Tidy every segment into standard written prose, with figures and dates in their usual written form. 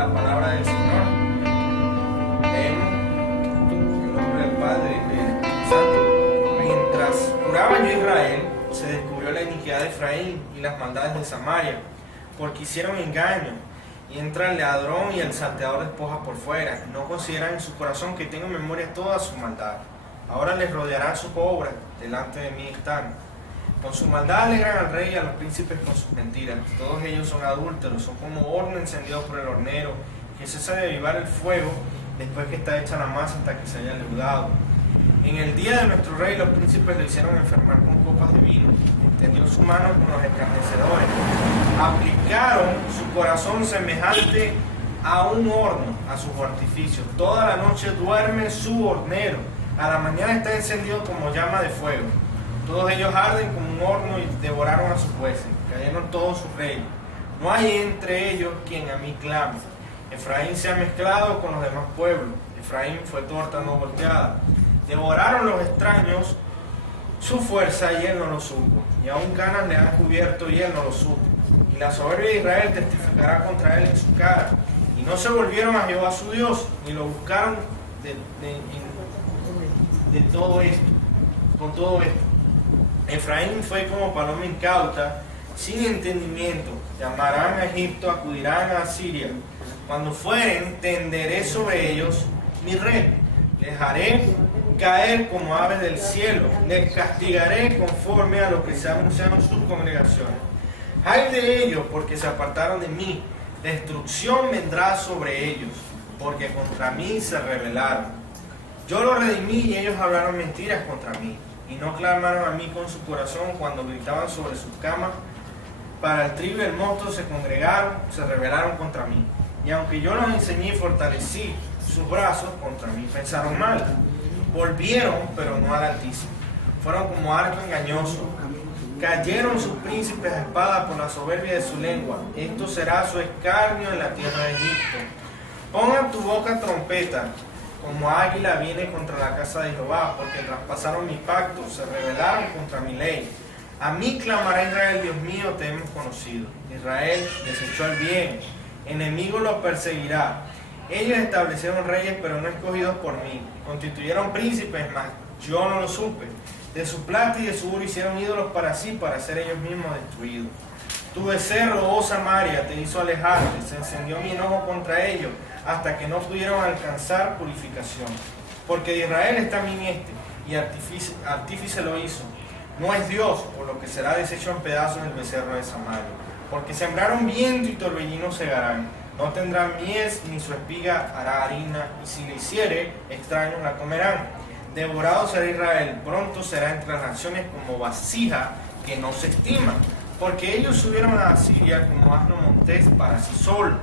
la palabra del Señor. Leemos en el nombre del Padre y del Espíritu Santo. Mientras curaba yo a Israel, se descubrió la iniquidad de Efraín y las maldades de Samaria, porque hicieron engaño, y entra el ladrón y el salteador despoja por fuera, y no consideran en su corazón que tengo en memoria toda su maldad. Ahora les rodearán sus obras, delante de mí están. Con su maldad alegran al rey y a los príncipes con sus mentiras. Todos ellos son adúlteros, son como horno encendido por el hornero, que cesa de avivar el fuego después que está hecha la masa hasta que se haya leudado. En el día de nuestro rey los príncipes lo hicieron enfermar con copas de vino, extendió su mano con los escarnecedores, aplicaron su corazón semejante a un horno, a sus artificios. Toda la noche duerme su hornero, a la mañana está encendido como llama de fuego. Todos ellos arden como un horno y devoraron a sus jueces, cayeron todos sus reyes. No hay entre ellos quien a mí clame. Efraín se ha mezclado con los demás pueblos, Efraín fue torta no volteada. Devoraron los extraños su fuerza y él no lo supo, y aún canas le han cubierto y él no lo supo. Y la soberbia de Israel testificará contra él en su cara, y no se volvieron a Jehová su Dios, ni lo buscaron de todo esto, con todo esto. Efraín fue como paloma incauta, sin entendimiento. Llamarán a Egipto, acudirán a Asiria. Cuando fueren, tenderé sobre ellos mi red. Les haré caer como aves del cielo. Les castigaré conforme a lo que se anunciaron sus congregaciones. Ay de ellos, porque se apartaron de mí. Destrucción vendrá sobre ellos, porque contra mí se rebelaron. Yo los redimí y ellos hablaron mentiras contra mí, y no clamaron a mí con su corazón cuando gritaban sobre sus camas. Para el trigo y el mosto se congregaron, se rebelaron contra mí. Y aunque yo los enseñé y fortalecí sus brazos, contra mí pensaron mal. Volvieron, pero no al Altísimo. Fueron como arco engañoso. Cayeron sus príncipes a espada por la soberbia de su lengua. Esto será su escarnio en la tierra de Egipto. Pongan tu boca trompeta, como águila viene contra la casa de Jehová, porque traspasaron mi pacto, se rebelaron contra mi ley. A mí clamará Israel, Dios mío, te hemos conocido. Israel desechó el bien, enemigo lo perseguirá. Ellos establecieron reyes, pero no escogidos por mí. Constituyeron príncipes, mas yo no lo supe. De su plata y de su oro hicieron ídolos para sí, para ser ellos mismos destruidos. Tu becerro, oh Samaria, te hizo alejarte, se encendió mi enojo contra ellos, hasta que no pudieron alcanzar purificación. Porque de Israel está mi mieste, y artífice lo hizo. No es Dios, por lo que será deshecho en pedazos el becerro de Samaria. Porque sembraron viento y torbellino segarán. No tendrán mies, ni su espiga hará harina, y si le hiciere, extraños la comerán. Devorado será Israel, pronto será entre las naciones como vasija que no se estima. Porque ellos subieron a Asiria como asno montés para sí solo.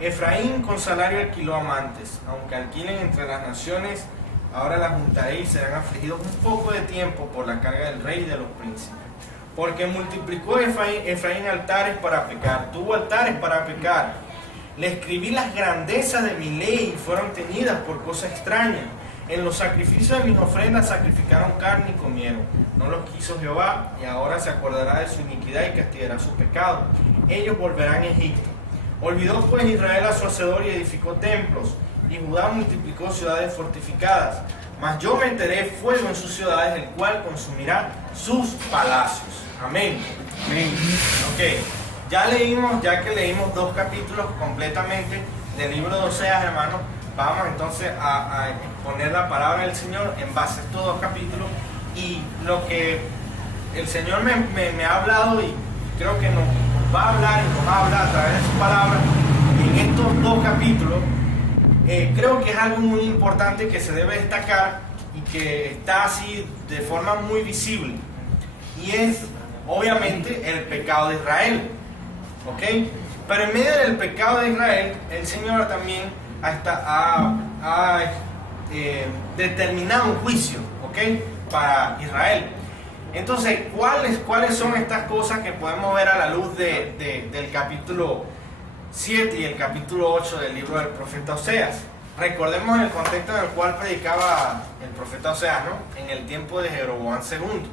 Efraín con salario alquiló amantes, aunque alquilen entre las naciones, ahora las juntaré y serán afligidos un poco de tiempo por la carga del rey y de los príncipes. Porque multiplicó Efraín altares para pecar, tuvo altares para pecar. Le escribí las grandezas de mi ley y fueron tenidas por cosas extrañas. En los sacrificios de mis ofrendas sacrificaron carne y comieron. No los quiso Jehová, y ahora se acordará de su iniquidad y castigará su pecado. Ellos volverán a Egipto. Olvidó pues Israel a su hacedor y edificó templos, y Judá multiplicó ciudades fortificadas. Mas yo meteré fuego en sus ciudades, el cual consumirá sus palacios. Amén. Amén. Ok, ya que leímos 2 capítulos completamente del libro de Oseas, hermanos, vamos entonces a exponer la palabra del Señor en base a estos 2 capítulos, y lo que el Señor me ha hablado, y creo que nos va a hablar y nos va a hablar a través de su palabra en estos 2 capítulos. Creo que es algo muy importante que se debe destacar y que está así de forma muy visible, y es obviamente el pecado de Israel, ¿ok? Pero en medio del pecado de Israel, el Señor también ha determinado un juicio, ¿ok?, para Israel. Entonces, ¿cuáles son estas cosas que podemos ver a la luz del capítulo 7 y el capítulo 8 del libro del profeta Oseas? Recordemos el contexto en el cual predicaba el profeta Oseas, ¿no?, en el tiempo de Jeroboam II,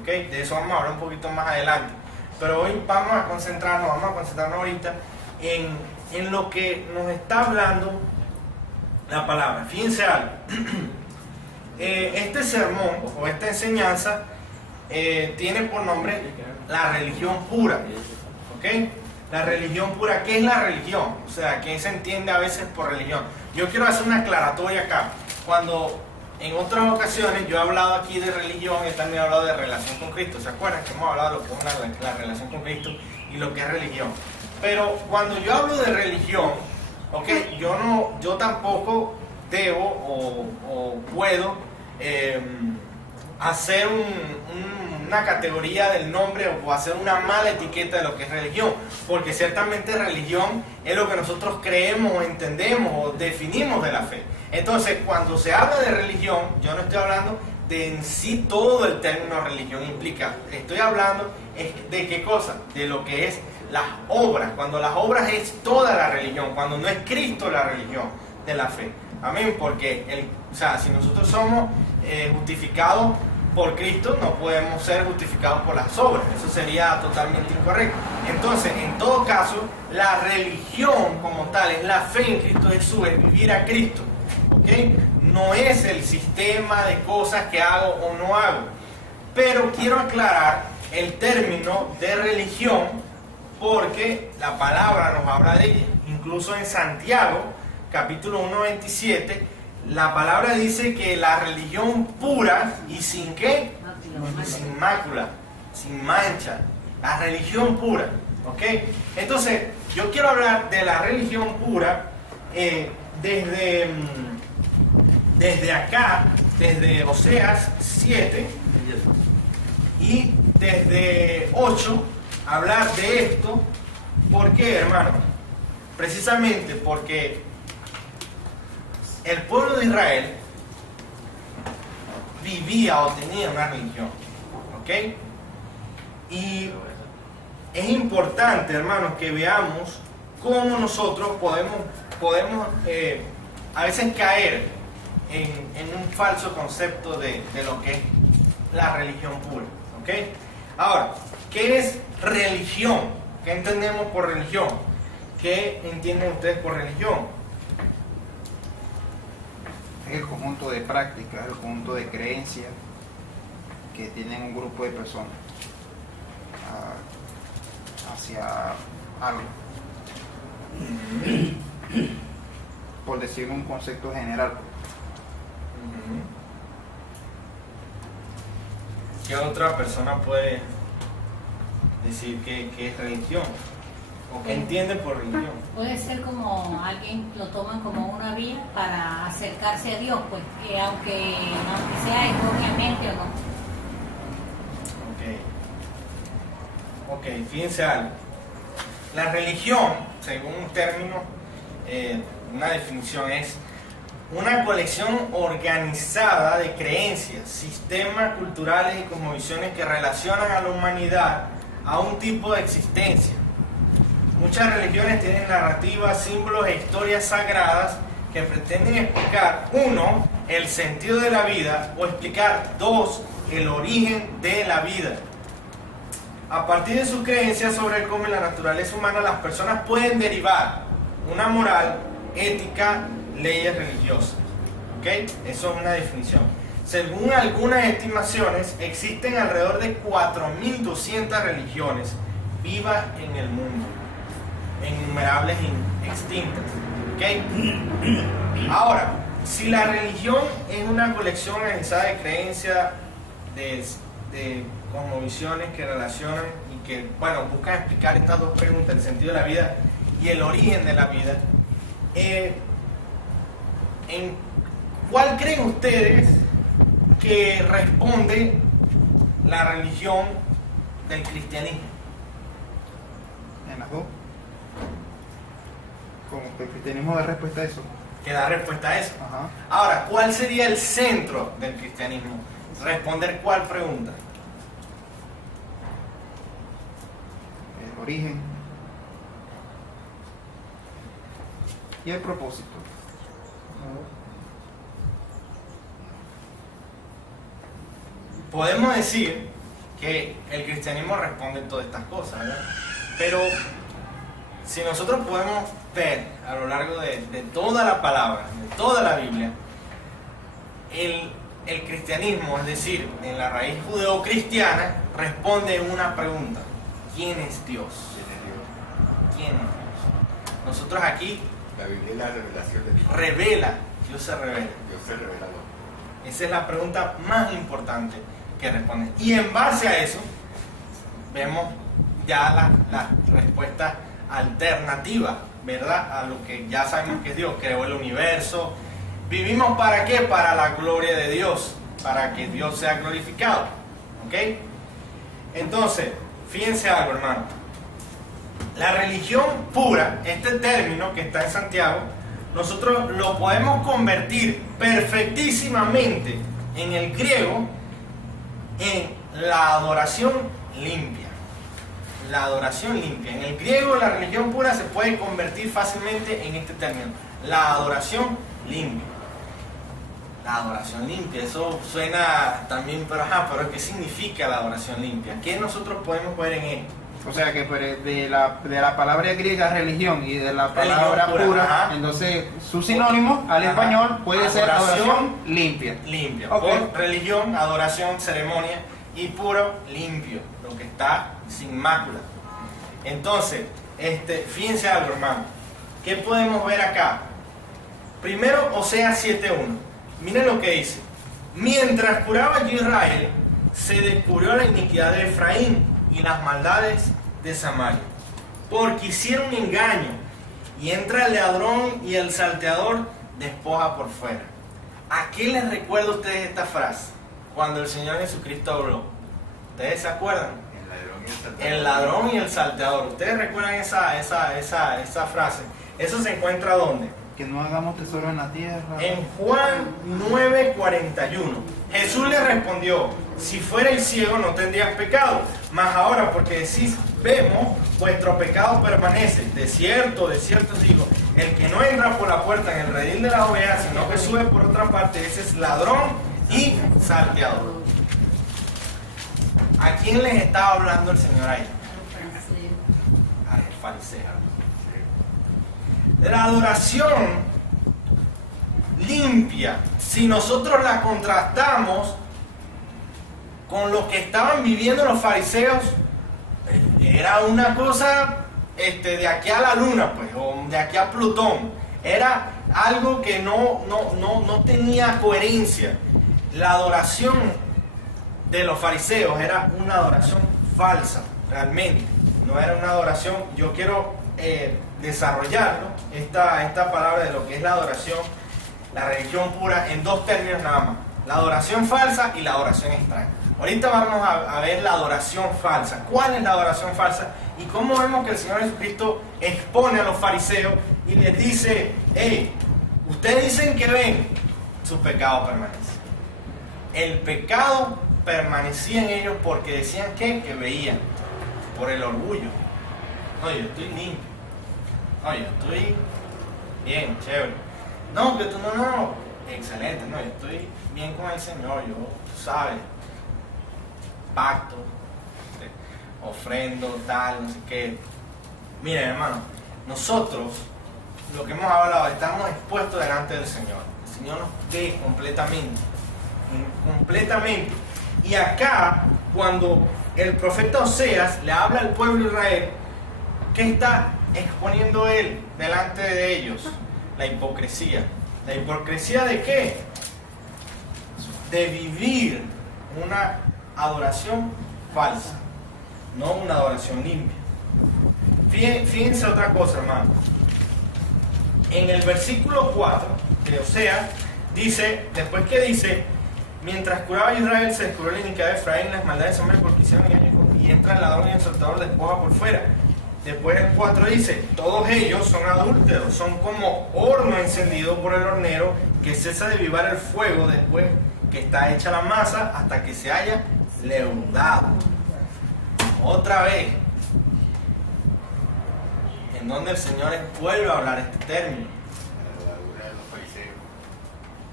¿ok? De eso vamos a hablar un poquito más adelante. Pero hoy vamos a concentrarnos ahorita en en lo que nos está hablando la palabra. Fíjense algo. Este sermón o esta enseñanza tiene por nombre la religión pura. ¿Ok? La religión pura. ¿Qué es la religión? O sea, ¿qué se entiende a veces por religión? Yo quiero hacer una aclaratoria acá. Cuando en otras ocasiones yo he hablado aquí de religión, he también hablado de relación con Cristo. ¿Se acuerdan que hemos hablado de lo que es la relación con Cristo y lo que es religión? Pero cuando yo hablo de religión, ¿okay? yo tampoco debo o puedo hacer una categoría del nombre o hacer una mala etiqueta de lo que es religión, porque ciertamente religión es lo que nosotros creemos o entendemos o definimos de la fe. Entonces, cuando se habla de religión, yo no estoy hablando de en sí todo el término religión implica. Estoy hablando de qué cosa, de lo que es las obras, cuando las obras es toda la religión, cuando no es Cristo la religión de la fe. Amén, porque si nosotros somos justificados por Cristo, no podemos ser justificados por las obras. Eso sería totalmente incorrecto. Entonces, en todo caso, la religión como tal es la fe en Cristo Jesús, es vivir a Cristo. ¿Okay? No es el sistema de cosas que hago o no hago. Pero quiero aclarar el término de religión porque la palabra nos habla de ella. Incluso en Santiago, capítulo 1:27, la palabra dice que la religión pura y sin qué, sin mácula, sin mancha, la religión pura, ¿ok? Entonces, yo quiero hablar de la religión pura desde acá, desde Oseas 7 y desde 8, hablar de esto. ¿Por qué, hermano? Precisamente porque el pueblo de Israel vivía o tenía una religión, ¿ok? Y es importante, hermanos, que veamos cómo nosotros podemos a veces caer en un falso concepto de lo que es la religión pura, ¿ok? Ahora, ¿qué es religión? ¿Qué entendemos por religión? ¿Qué entienden ustedes por religión? Es el conjunto de prácticas, el conjunto de creencias que tienen un grupo de personas hacia algo. Por decir un concepto general. ¿Qué otra persona puede decir que es religión? ¿O qué entiende por religión? Puede ser como alguien lo toman como una vía para acercarse a Dios, pues, aunque sea erróneamente o no. Ok, fíjense algo. La religión, según un término, una definición, es una colección organizada de creencias, sistemas culturales y cosmovisiones que relacionan a la humanidad a un tipo de existencia. Muchas religiones tienen narrativas, símbolos e historias sagradas que pretenden explicar, 1, el sentido de la vida, o explicar, 2, el origen de la vida. A partir de sus creencias sobre cómo la naturaleza humana, las personas pueden derivar una moral, ética, leyes religiosas. ¿Ok? Eso es una definición. Según algunas estimaciones, existen alrededor de 4.200 religiones vivas en el mundo, innumerables e extintas. ¿Ok? Ahora, si la religión es una colección organizada de creencias, de cosmovisiones que relacionan y que, bueno, buscan explicar estas dos preguntas, el sentido de la vida y el origen de la vida, ¿en cuál creen ustedes que responde la religión del cristianismo? En las dos. Como que el cristianismo da respuesta a eso. Que da respuesta a eso. Ajá. Ahora, ¿cuál sería el centro del cristianismo? Responder cuál pregunta. El origen y el propósito. Podemos decir que el cristianismo responde todas estas cosas, ¿verdad? Pero si nosotros podemos ver a lo largo de toda la palabra, de toda la Biblia, el cristianismo, es decir, en la raíz judeocristiana, responde una pregunta: ¿quién es Dios? ¿Quién es Dios? Nosotros aquí, La Biblia es la revelación de Dios. revela, Dios se revela. Dios es el revelador. Esa es la pregunta más importante que responde. Y en base a eso, vemos ya la respuesta alternativa, ¿verdad? A lo que ya sabemos que es Dios. Creó el universo. ¿Vivimos para qué? Para la gloria de Dios, para que Dios sea glorificado. ¿Ok? Entonces, fíjense algo, hermano. La religión pura, este término que está en Santiago, nosotros lo podemos convertir perfectísimamente en el griego en la adoración limpia. La adoración limpia. En el griego la religión pura se puede convertir fácilmente en este término. La adoración limpia. La adoración limpia, eso suena también, pero ¿qué significa la adoración limpia? ¿Qué nosotros podemos ver en esto? O sea que de la palabra griega religión y de la palabra Religión pura, pura, entonces su sinónimo al Ajá. español puede ser Adoración adoración limpia. Limpia. Ok. Por religión, adoración, ceremonia, y puro, limpio, lo que está sin mácula. Entonces, fíjense algo, hermano. ¿Qué podemos ver acá? Primero, Oseas 7:1. Miren lo que dice: mientras curaba yo Israel, se descubrió la iniquidad de Efraín y las maldades de Samaria, porque hicieron un engaño, y entra el ladrón y el salteador despoja por fuera. ¿A qué les recuerda a ustedes esta frase cuando el Señor Jesucristo habló? ¿Ustedes se acuerdan? El ladrón y el salteador. ¿Ustedes recuerdan esa frase? ¿Eso se encuentra dónde? Que no hagamos tesoro en la tierra. En Juan 9:41. Jesús le respondió: si fuerais ciego no tendrías pecado, mas ahora porque decís vemos, vuestro pecado permanece. De cierto os digo, el que no entra por la puerta en el redil de las ovejas, sino que sube por otra parte, ese es ladrón y salteador. ¿A quién les estaba hablando el Señor ahí? A los fariseos. La adoración limpia, si nosotros la contrastamos con lo que estaban viviendo los fariseos, era una cosa de aquí a la luna, pues, o de aquí a Plutón. Era algo que no tenía coherencia. La adoración de los fariseos era una adoración falsa, realmente. No era una adoración. Yo quiero desarrollarlo, esta palabra de lo que es la adoración, la religión pura, en dos términos nada más: la adoración falsa y la adoración extraña. Ahorita vamos a ver la adoración falsa. ¿Cuál es la adoración falsa? Y cómo vemos que el Señor Jesucristo expone a los fariseos y les dice: hey, ustedes dicen que ven, su pecado permanece. El pecado permanecía en ellos porque decían que veían, por el orgullo. No, yo estoy limpio. No, yo estoy bien, chévere. No, que tú no. Excelente, no, yo estoy bien con el Señor, yo, tú sabes, pacto, ofrendo, tal, no sé qué. Miren, hermano, nosotros, lo que hemos hablado, estamos expuestos delante del Señor. El Señor nos ve completamente. Y acá, cuando el profeta Oseas le habla al pueblo de Israel, ¿qué está exponiendo él delante de ellos? La hipocresía. ¿La hipocresía de qué? De vivir una adoración falsa, no una adoración limpia. Fíjense otra cosa, hermano. En el versículo 4 de Oseas dice, después que dice: mientras curaba Israel, se descubrió la iniquidad de Efraín, las maldades de Samaria, porque hicieron engaño, y entra el ladrón y el saltador despoja por fuera. Después el 4 dice: todos ellos son adúlteros, son como horno encendido por el hornero, que cesa de avivar el fuego después que está hecha la masa, hasta que se haya leudado. Otra vez, en donde el Señor vuelve a hablar este término.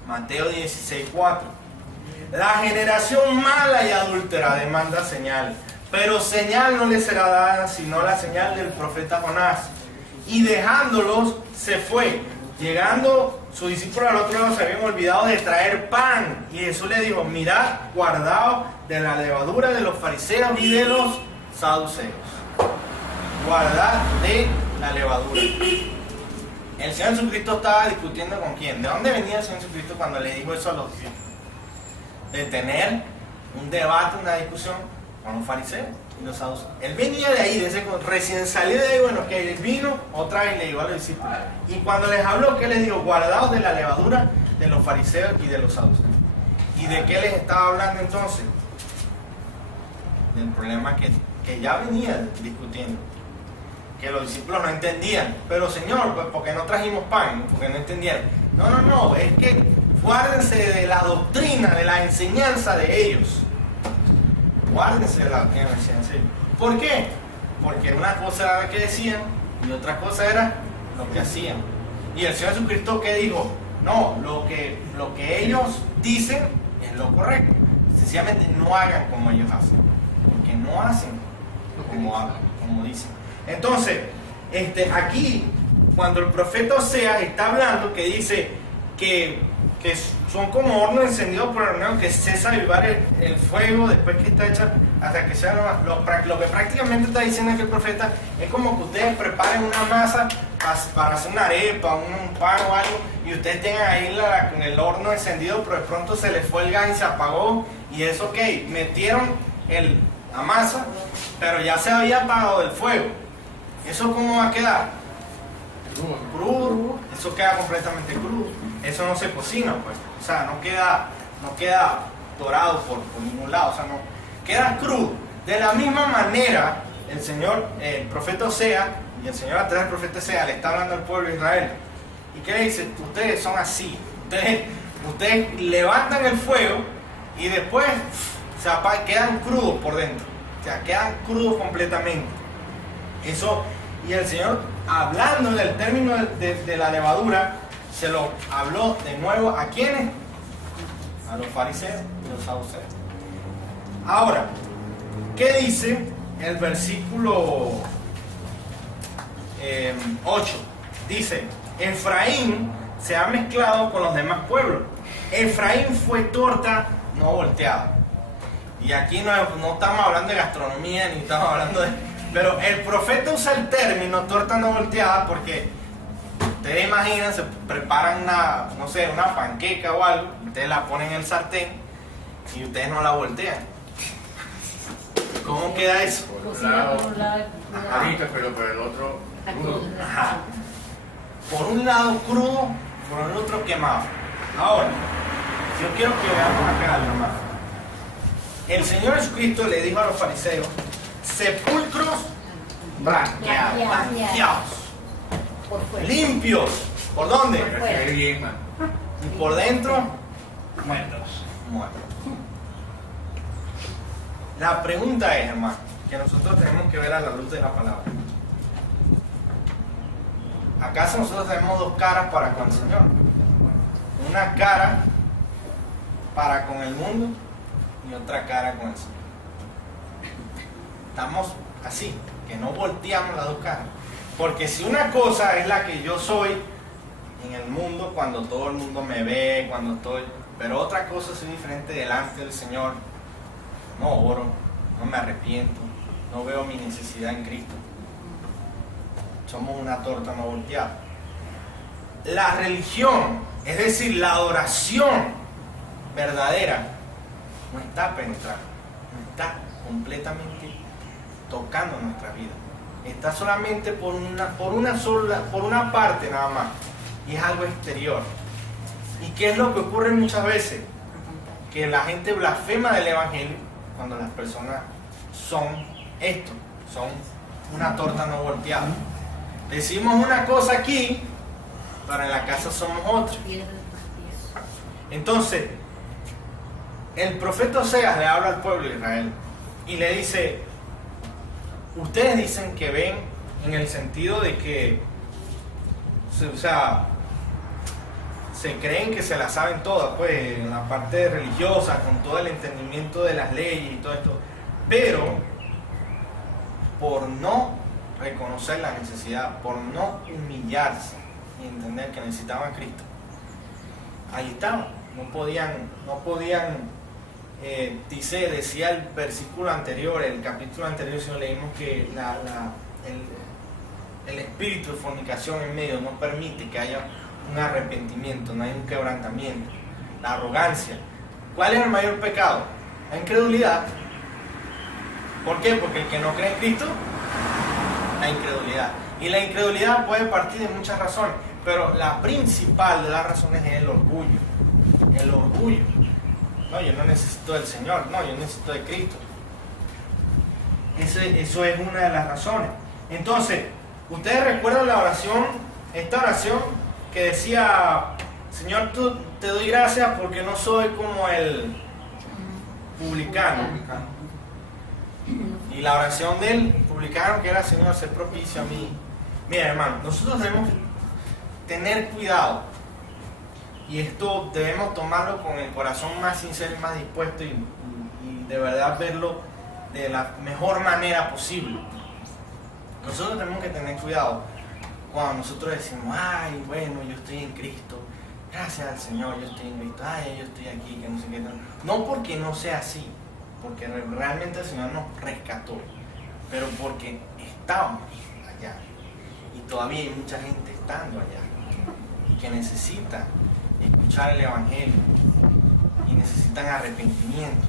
Mateo 16:4. La generación mala y adúltera demanda señal, pero señal no le será dada sino la señal del profeta Jonás. y dejándolos se fue. Llegando sus discípulos al otro lado se habían olvidado de traer pan. Y Jesús le dijo, mirad, guardaos de la levadura de los fariseos y de los saduceos. Guardad de la levadura. El Señor Jesucristo estaba discutiendo con quién. ¿De dónde venía el Señor Jesucristo cuando le dijo eso a los discípulos? De tener un debate, una discusión con los fariseos y los saduceos. Él venía de ahí, recién salió de ahí, bueno, que él vino, otra vez le dijo a los discípulos. Y cuando les habló, ¿qué les dijo? Guardaos de la levadura de los fariseos y de los saduceos. ¿Y de qué les estaba hablando entonces? Del problema que ya venía discutiendo. Que los discípulos no entendían. Pero Señor, pues ¿por qué no trajimos pan? Porque no entendían. No, es que guárdense de la doctrina, de la enseñanza de ellos. Guárdense de la doctrina, de la enseñanza de ellos. ¿Por qué? Porque una cosa era lo que decían y otra cosa era lo que hacían. Y el Señor Jesucristo, ¿qué dijo? No, lo que ellos dicen es lo correcto. Sencillamente no hagan como ellos hacen. Porque no hacen como dicen. Entonces, aquí, cuando el profeta Oseas está hablando, que dice que son como hornos encendidos por el hornero, que cesa avivar el fuego después que está hecha hasta que sea lo que prácticamente está diciendo aquí el profeta es como que ustedes preparen una masa para hacer una arepa, un pan o algo, y ustedes tengan ahí el horno encendido, pero de pronto se les fue el gas y se apagó, y eso, ok, metieron la masa, pero ya se había apagado el fuego. ¿Eso cómo va a quedar? Crudo. Eso queda completamente crudo. Eso no se cocina, pues. O sea, no queda dorado por ningún lado. O sea, no queda crudo. De la misma manera, el profeta Oseas, y el Señor a través del profeta Oseas le está hablando al pueblo de Israel. ¿Y qué le dice? Ustedes son así. Ustedes levantan el fuego y después quedan crudos por dentro. O sea, quedan crudos completamente. Eso, y el Señor, hablando del término de la levadura, se lo habló de nuevo ¿a quiénes? A los fariseos y los saduceos. Ahora, ¿qué dice el versículo 8? Dice, Efraín se ha mezclado con los demás pueblos. Efraín fue torta no volteada. Y aquí no estamos hablando de gastronomía, ni estamos hablando de... Pero el profeta usa el término torta no volteada porque ustedes imaginan, se preparan una panqueca o algo, ustedes la ponen en el sartén y ustedes no la voltean. ¿Cómo queda eso? Cocida por un lado. Pero por el otro crudo. Ajá. Por un lado crudo, por el otro quemado. Ahora, yo quiero que veamos acá, hermano. El Señor Jesucristo le dijo a los fariseos, sepulcros blanqueados, Por fuera. limpios. ¿Por dónde? Por fuera. Y por dentro, muertos. La pregunta es, hermano, que nosotros tenemos que ver a la luz de la palabra. ¿Acaso nosotros tenemos dos caras para con el Señor? Una cara para con el mundo y otra cara con el Señor. Estamos así, que no volteamos las dos caras. Porque si una cosa es la que yo soy en el mundo, cuando todo el mundo me ve, cuando estoy... Pero otra cosa soy diferente delante del Señor. No oro, no me arrepiento, no veo mi necesidad en Cristo. Somos una torta no volteada. La religión, es decir, la adoración verdadera, no está penetrando, no está completamente tocando nuestra vida. Está solamente por una parte nada más, y es algo exterior. ¿Y qué es lo que ocurre muchas veces? Que la gente blasfema del evangelio cuando las personas son esto, son una torta no volteada. Decimos una cosa aquí, pero en la casa somos otra. Entonces, el profeta Oseas le habla al pueblo de Israel y le dice, ustedes dicen que ven en el sentido de que, se creen que se la saben todas, pues, en la parte religiosa, con todo el entendimiento de las leyes y todo esto, pero por no reconocer la necesidad, por no humillarse y entender que necesitaban a Cristo, ahí estaban, no podían decía el versículo anterior, el capítulo anterior, si no leímos que el espíritu de fornicación en medio no permite que haya un arrepentimiento, no hay un quebrantamiento, la arrogancia. ¿Cuál es el mayor pecado? La incredulidad. ¿Por qué? Porque el que no cree en Cristo, la incredulidad. Y la incredulidad puede partir de muchas razones, pero la principal de las razones es el orgullo. El orgullo. No, yo no necesito del Señor, no, yo necesito de Cristo. Eso es una de las razones. Entonces, ustedes recuerdan la oración, esta oración que decía: Señor, te doy gracias porque no soy como el publicano. Y la oración del publicano que era: Señor, sé propicio a mí. Mira, hermano, nosotros debemos tener cuidado. Y esto debemos tomarlo con el corazón más sincero y más dispuesto y de verdad verlo de la mejor manera posible. Nosotros tenemos que tener cuidado cuando nosotros decimos: ay, bueno, yo estoy en Cristo, gracias al Señor, yo estoy en Cristo, ay, yo estoy aquí, que no sé qué. No porque no sea así, porque realmente el Señor nos rescató, pero porque estábamos allá y todavía hay mucha gente estando allá y que necesita escuchar el Evangelio y necesitan arrepentimiento.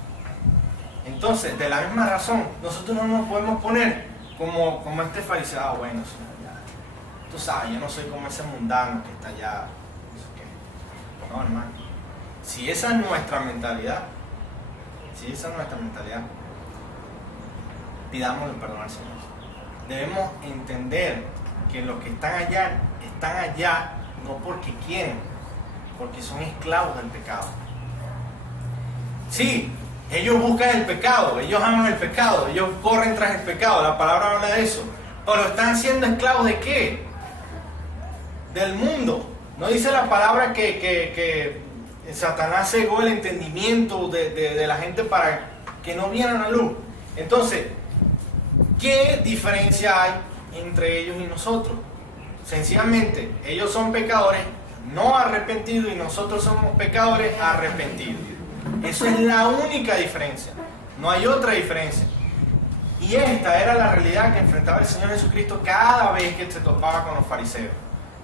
Entonces, de la misma razón, nosotros no nos podemos poner como este fariseo: ah, bueno, Señor, ya, tú sabes, yo no soy como ese mundano que está allá, no sé qué. No, hermano, si esa es nuestra mentalidad, pidámosle perdón al Señor. Debemos entender que los que están allá no porque quieren, porque son esclavos del pecado. Sí, ellos buscan el pecado, ellos aman el pecado, ellos corren tras el pecado, la palabra habla de eso, pero están siendo esclavos ¿de qué? Del mundo. No dice la palabra que Satanás cegó el entendimiento de la gente para que no vieran la luz. Entonces, ¿qué diferencia hay entre ellos y nosotros? Sencillamente, ellos son pecadores no arrepentidos y nosotros somos pecadores arrepentidos. Eso es la única diferencia, no hay otra diferencia. Y esta era la realidad que enfrentaba el Señor Jesucristo cada vez que se topaba con los fariseos,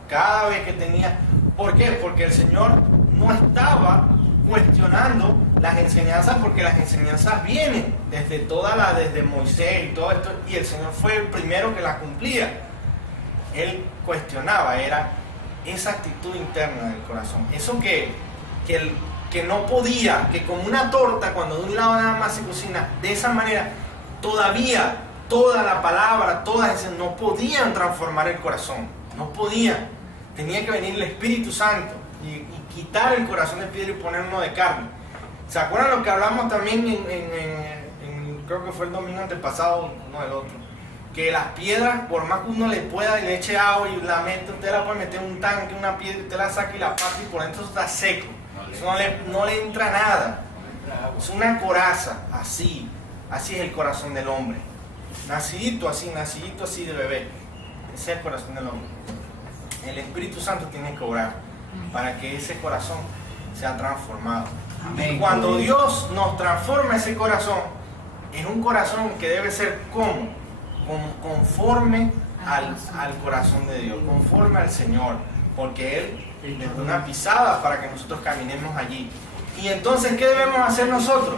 cada vez que tenía. ¿Por qué? Porque el Señor no estaba cuestionando las enseñanzas, porque las enseñanzas vienen desde Moisés y todo esto, y el Señor fue el primero que las cumplía. Él cuestionaba, era esa actitud interna del corazón, eso que no podía, que como una torta, cuando de un lado nada más se cocina de esa manera, todavía toda la palabra, todas esas no podían transformar el corazón, no podían. Tenía que venir el Espíritu Santo y quitar el corazón de piedra y ponerlo de carne. ¿Se acuerdan lo que hablamos también creo que fue el domingo antepasado, no el otro? Que las piedras, por más que uno le pueda y le eche agua y la mete, usted la puede meter en un tanque, una piedra, usted la saca y la parte y por dentro está seco. Eso no le entra nada. Es una coraza, así es el corazón del hombre. Nacidito así de bebé. Ese es el corazón del hombre. El Espíritu Santo tiene que obrar para que ese corazón sea transformado. Amén. Cuando Dios nos transforma ese corazón, es un corazón que debe ser conforme al corazón de Dios, conforme al Señor, porque Él le da una pisada para que nosotros caminemos allí. Y entonces, ¿qué debemos hacer nosotros?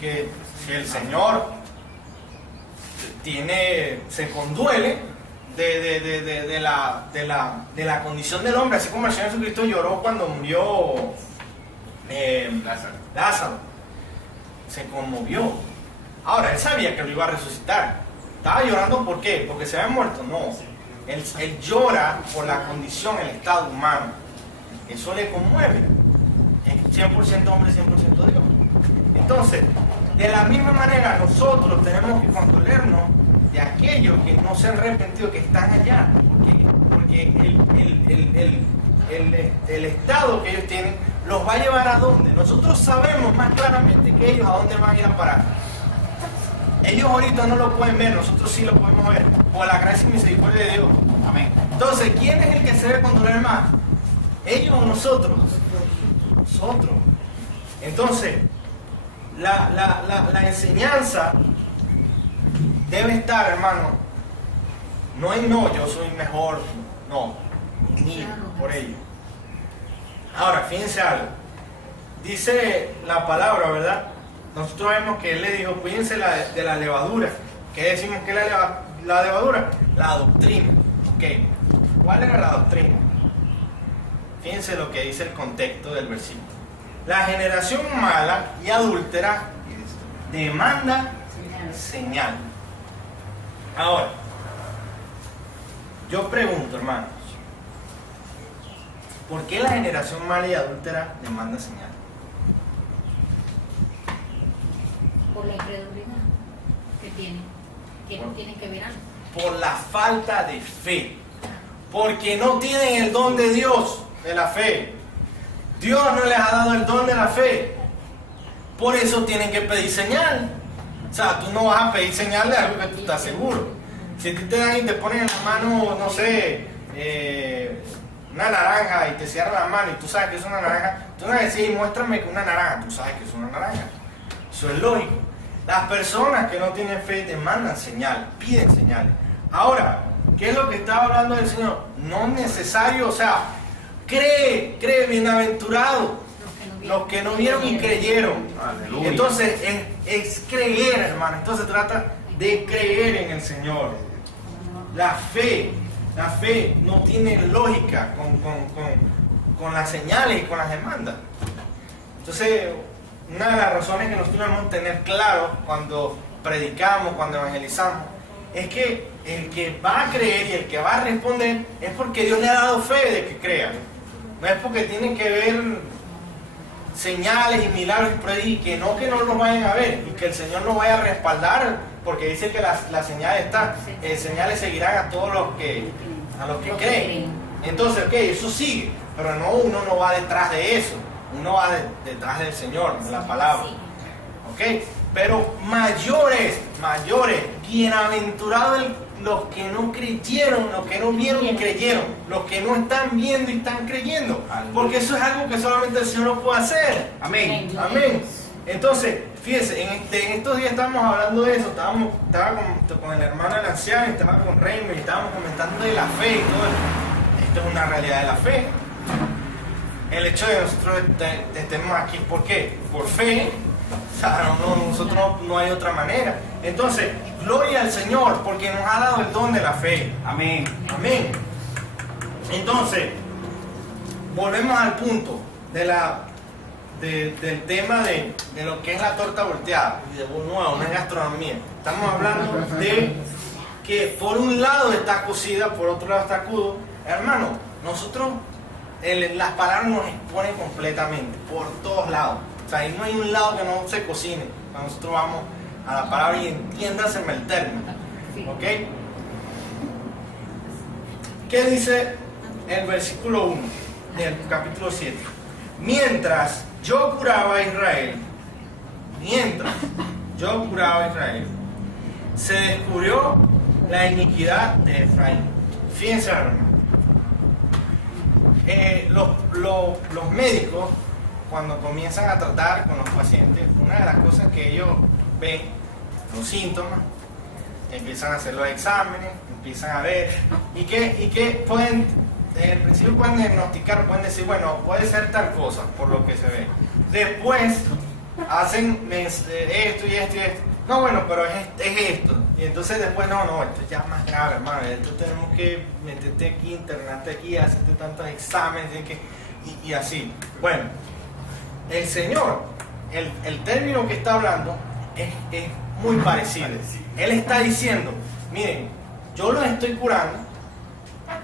Que el Señor se conduele de la condición del hombre, así como el Señor Jesucristo lloró cuando murió Lázaro. Se conmovió. Ahora, Él sabía que lo iba a resucitar. ¿Estaba llorando por qué? ¿Porque se había muerto? No. Él llora por la condición, el estado humano. Eso le conmueve. Es 100% hombre, 100% Dios. Entonces, de la misma manera, nosotros tenemos que controlarnos de aquellos que no se han arrepentido, que están allá. Porque el estado que ellos tienen los va a llevar a dónde. Nosotros sabemos más claramente que ellos a dónde van a ir a parar. Ellos ahorita no lo pueden ver, nosotros sí lo podemos ver, por la gracia y misericordia de Dios. Amén. Entonces, ¿quién es el que se debe controlar más? ¿Ellos o nosotros? Nosotros. Entonces, la enseñanza debe estar, hermano, no en no, yo soy mejor, no, ni por ello. Ahora, fíjense algo. Dice la palabra, ¿verdad? Nosotros vemos que él le dijo, cuídense de la levadura. ¿Qué decimos que es la levadura? La doctrina. Ok. ¿Cuál era la doctrina? Fíjense lo que dice el contexto del versículo. La generación mala y adúltera demanda señal. Ahora, yo pregunto, hermanos, ¿por qué la generación mala y adúltera demanda señal? Por la incredulidad que tienen, que no tienen que ver algo. Por la falta de fe. Porque no tienen el don de Dios, de la fe. Dios no les ha dado el don de la fe. Por eso tienen que pedir señal. O sea, tú no vas a pedir señal de algo que tú estás seguro. Si a ti te dan y te ponen en la mano, no sé, una naranja y te cierran la mano y tú sabes que es una naranja, tú no vas a decir, muéstrame una naranja, tú sabes que es una naranja. Eso es lógico. Las personas que no tienen fe demandan señal, piden señales. Ahora, ¿qué es lo que estaba hablando el Señor? No es necesario, o sea, cree, bienaventurado. Los que no vieron y creyeron. Aleluya. Entonces, es creer, hermano. Entonces trata de creer en el Señor. La fe no tiene lógica con las señales y con las demandas. Entonces, una de las razones que nosotros debemos tener claro cuando predicamos, cuando evangelizamos, es que el que va a creer y el que va a responder es porque Dios le ha dado fe de que crea. No es porque tienen que ver señales y milagros y que no los vayan a ver y que el Señor nos vaya a respaldar, porque dice que las señales seguirán a todos los que creen. Entonces, eso sigue, pero uno no va detrás de eso, uno va detrás del Señor, de la palabra. ¿Ok? Pero mayores, bienaventurados los que no creyeron, los que no vieron y creyeron, los que no están viendo y están creyendo, porque eso es algo que solamente el Señor lo puede hacer. Amén. Amén. Entonces, fíjense, en estos días estábamos hablando de eso, estaba con el hermano del anciano, estaba con Raymond y estábamos comentando de la fe y todo eso. Esto es una realidad de la fe. El hecho de nosotros estemos aquí, ¿por qué? Por fe. O sea, nosotros no hay otra manera. Entonces, gloria al Señor, porque nos ha dado el don de la fe. Amén. Amén. Entonces, volvemos al punto del tema de lo que es la torta volteada. Y de nuevo, no es gastronomía. Estamos hablando de que por un lado está cocida, por otro lado está crudo. Hermano, nosotros, las palabras nos exponen completamente, por todos lados. O sea, no hay un lado que no se cocine. Cuando nosotros vamos a la palabra y entiéndaseme el término. ¿Ok? ¿Qué dice el versículo 1 del capítulo 7? Mientras yo curaba a Israel, se descubrió la iniquidad de Efraín. Fíjense, hermano. Los médicos, cuando comienzan a tratar con los pacientes, una de las cosas que ellos ven, los síntomas, empiezan a hacer los exámenes, empiezan a ver, y que pueden, en el principio pueden diagnosticar, pueden decir, bueno, puede ser tal cosa, por lo que se ve. Después hacen esto y esto y esto. No, bueno, pero es esto. Y entonces después, no, esto ya es más grave, hermano. Esto tenemos que meterte aquí, internarte aquí, hacerte tantos exámenes y así. Bueno, el Señor, el término que está hablando es muy parecido. Él está diciendo, miren, yo los estoy curando,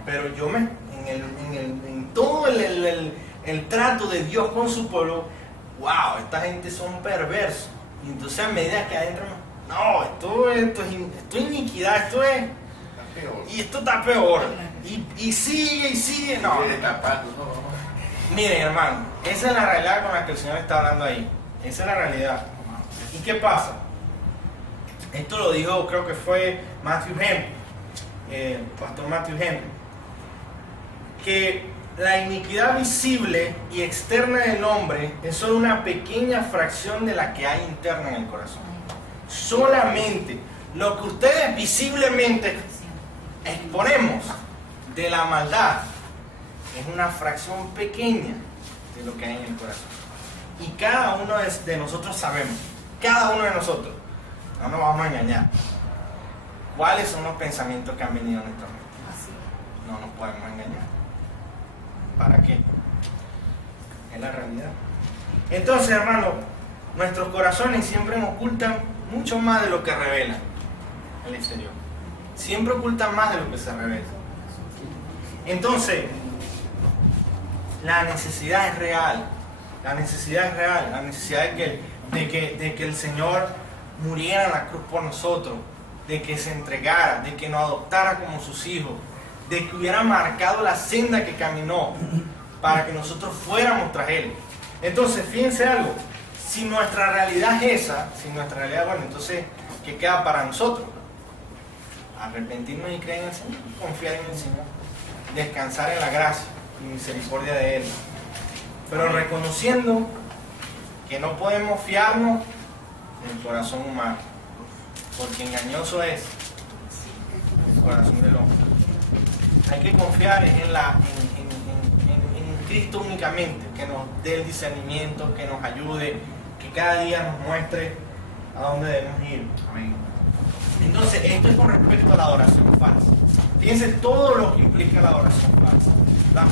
pero yo en todo el trato de Dios con su pueblo, wow, esta gente son perversos. Y entonces a medida que adentro, no, esto es iniquidad, esto es... Y esto está peor. Y sigue, no. Miren, hermano, esa es la realidad con la que el Señor está hablando ahí. Esa es la realidad. ¿Y qué pasa? Esto lo dijo, creo que fue Matthew Henry, Pastor Matthew Henry, que la iniquidad visible y externa del hombre es solo una pequeña fracción de la que hay interna en el corazón. Solamente lo que ustedes visiblemente exponemos de la maldad es una fracción pequeña de lo que hay en el corazón. Y cada uno de nosotros sabemos, cada uno de nosotros, no nos vamos a engañar, cuáles son los pensamientos que han venido a nuestra mente. No nos podemos engañar. ¿Para qué? Es la realidad. Entonces, hermano, nuestros corazones siempre nos ocultan mucho más de lo que revelan al exterior. Siempre ocultan más de lo que se revela. Entonces, la necesidad es real. La necesidad es real. La necesidad de que el Señor muriera en la cruz por nosotros, de que se entregara, de que nos adoptara como sus hijos, de que hubiera marcado la senda que caminó para que nosotros fuéramos tras Él. Entonces, fíjense algo, si nuestra realidad es esa, bueno, entonces, ¿qué queda para nosotros? Arrepentirnos y creer en el Señor, confiar en el Señor, descansar en la gracia y misericordia de Él, pero reconociendo que no podemos fiarnos del corazón humano, porque engañoso es el corazón del hombre. Hay que confiar en Cristo únicamente, que nos dé el discernimiento, que nos ayude, que cada día nos muestre a dónde debemos ir. Amén. Entonces, esto es con respecto a la adoración falsa. Fíjense todo lo que implica la adoración falsa.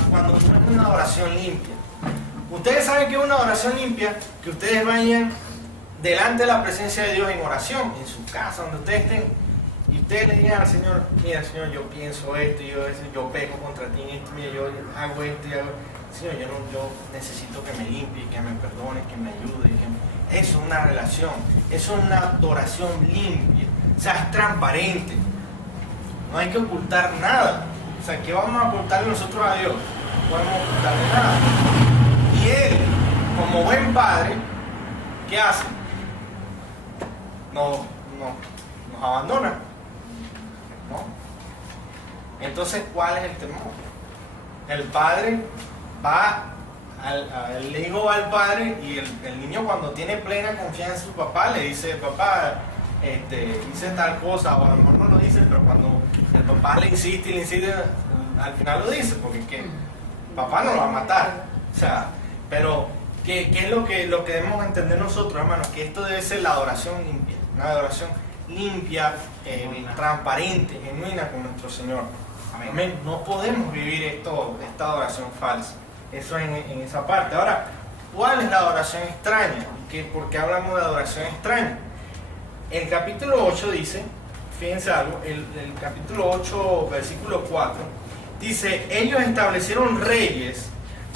Cuando no es una adoración limpia. Ustedes saben que es una adoración limpia, que ustedes vayan delante de la presencia de Dios en oración, en su casa, donde ustedes estén. Y ustedes le digan al Señor, mira Señor, yo pienso esto, yo peco contra ti en esto, mira, yo hago esto y hago esto. Señor, yo necesito que me limpie, que me perdone, que me ayude. Eso es una relación, eso es una adoración limpia, o sea, es transparente. No hay que ocultar nada. O sea, ¿qué vamos a ocultarle nosotros a Dios? No podemos ocultarle nada. Y Él, como buen padre, ¿qué hace? Nos abandona. ¿No? Entonces, ¿cuál es el temor? El padre va, el hijo va al padre y el niño cuando tiene plena confianza en su papá le dice, papá, hice tal cosa, o a lo mejor no lo dice, pero cuando el papá le insiste, al final lo dice, porque es que papá no lo va a matar. O sea, pero ¿qué es lo que debemos entender nosotros, hermanos? Que esto debe ser la adoración limpia, una adoración limpia, transparente, genuina con nuestro Señor. Amén. No podemos vivir esta adoración falsa. Eso en esa parte. Ahora, ¿cuál es la adoración extraña? ¿Por qué hablamos de adoración extraña? El capítulo 8 dice, fíjense algo, el capítulo 8, versículo 4, dice, ellos establecieron reyes,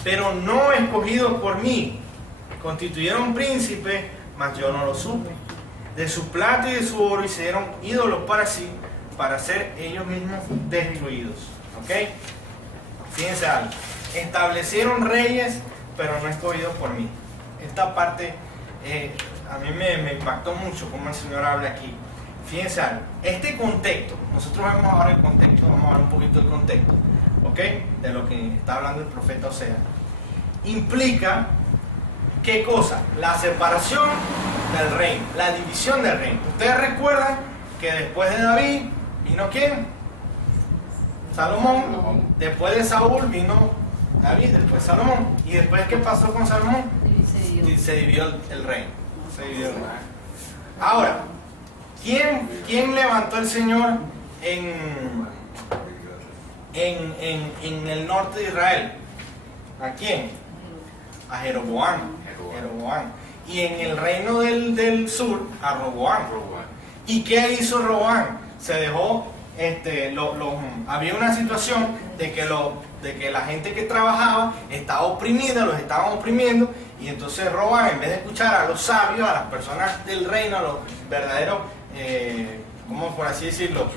pero no escogidos por mí. Constituyeron príncipes, mas yo no lo supe. De su plata y de su oro hicieron ídolos para sí, para ser ellos mismos destruidos. ¿Ok? Fíjense algo. Establecieron reyes, pero no escogidos por mí. Esta parte a mí me impactó mucho como el Señor habla aquí. Fíjense algo. Este contexto, nosotros vemos ahora el contexto, vamos a ver un poquito el contexto, ¿ok? De lo que está hablando el profeta Osea. Implica, ¿qué cosa? La separación del reino, la división del reino. Ustedes recuerdan que después de David vino ¿quién? Salomón. Después de Saúl vino David, después Salomón. ¿Y después qué pasó con Salomón? Se dividió el reino. Se dividió el reino. Ahora, ¿quién levantó el Señor en el norte de Israel? ¿A quién? A Jeroboam. Y en el reino del sur, a Roboam. ¿Y qué hizo Roboam? Se dejó, había una situación de que la gente que trabajaba estaba oprimida, los estaban oprimiendo, y entonces Roboam, en vez de escuchar a los sabios, a las personas del reino, a los verdaderos, ¿cómo por así decirlo?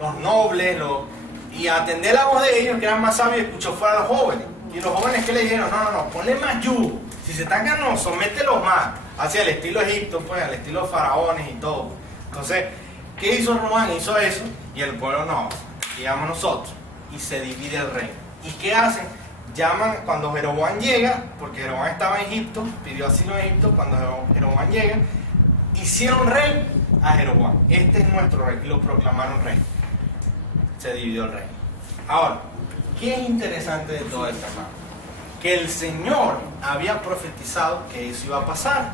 Los nobles, y atender la voz de ellos, que eran más sabios, escuchó fuera a los jóvenes. Y los jóvenes que le dijeron, no, ponle más yugo. Si se están ganosos, mételos más. Hacia el estilo Egipto, pues, al estilo faraones y todo. Entonces, ¿Qué hizo Roboam? Hizo eso y el pueblo no, digamos nosotros, y se divide el reino. ¿Y qué hacen? Llaman cuando Jeroboam llega, porque Jeroboam estaba en Egipto, pidió asilo en Egipto, cuando Jeroboam llega, hicieron rey a Jeroboam. Este es nuestro rey, y lo proclamaron rey. Se dividió el reino. Ahora, ¿qué es interesante de todo esto, hermano? Que el Señor había profetizado que eso iba a pasar.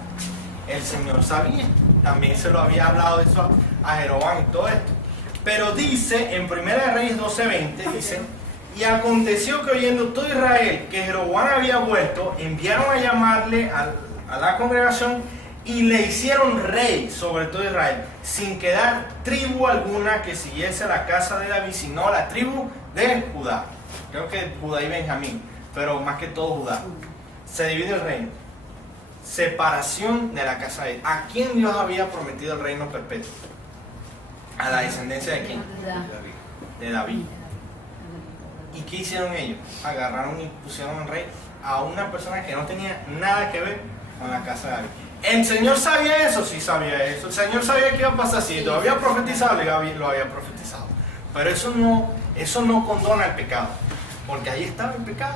El Señor sabía, también se lo había hablado de eso a Jeroboam y todo esto. Pero dice en 1 Reyes 12:20, dice: y aconteció que oyendo todo Israel que Jeroboam había vuelto, enviaron a llamarle a la congregación y le hicieron rey sobre todo Israel, sin quedar tribu alguna que siguiese la casa de David, sino la tribu de Judá. Creo que Judá y Benjamín, pero más que todo Judá. Se divide el reino. Separación de la casa de David. ¿A quién Dios había prometido el reino perpetuo? ¿A la descendencia de quién? De David. ¿Y qué hicieron ellos? Agarraron y pusieron rey a una persona que no tenía nada que ver con la casa de David. ¿El Señor sabía eso? Sí sabía eso. ¿El Señor sabía que iba a pasar? Sí, lo había profetizado, lo había profetizado. Pero eso no condona el pecado, porque ahí estaba el pecado.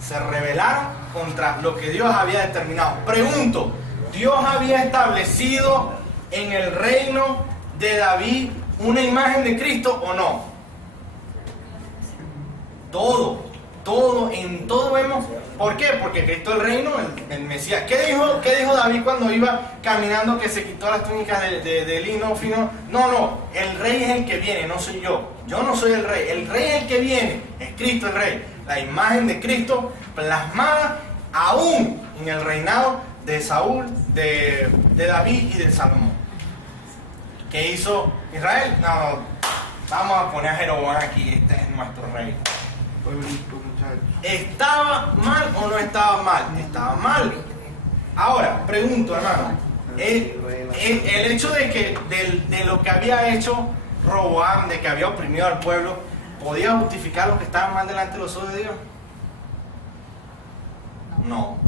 Se rebelaron contra lo que Dios había determinado. Pregunto, ¿Dios había establecido en el reino de David una imagen de Cristo o no? En todo vemos. ¿Por qué? Porque Cristo es el reino, el Mesías. ¿Qué dijo David cuando iba caminando, que se quitó las túnicas de lino fino? No, el rey es el que viene, no soy yo. Yo no soy el rey es el que viene, es Cristo el rey. La imagen de Cristo plasmada aún en el reinado de Saúl, de David y de Salomón. ¿Qué hizo Israel? No, vamos a poner a Jeroboam aquí, este es nuestro rey. ¿Estaba mal o no estaba mal? Estaba mal. Ahora, pregunto, hermano, el hecho de lo que había hecho Roboam, de que había oprimido al pueblo, ¿podía justificar lo que estaba mal delante de los ojos de Dios? No.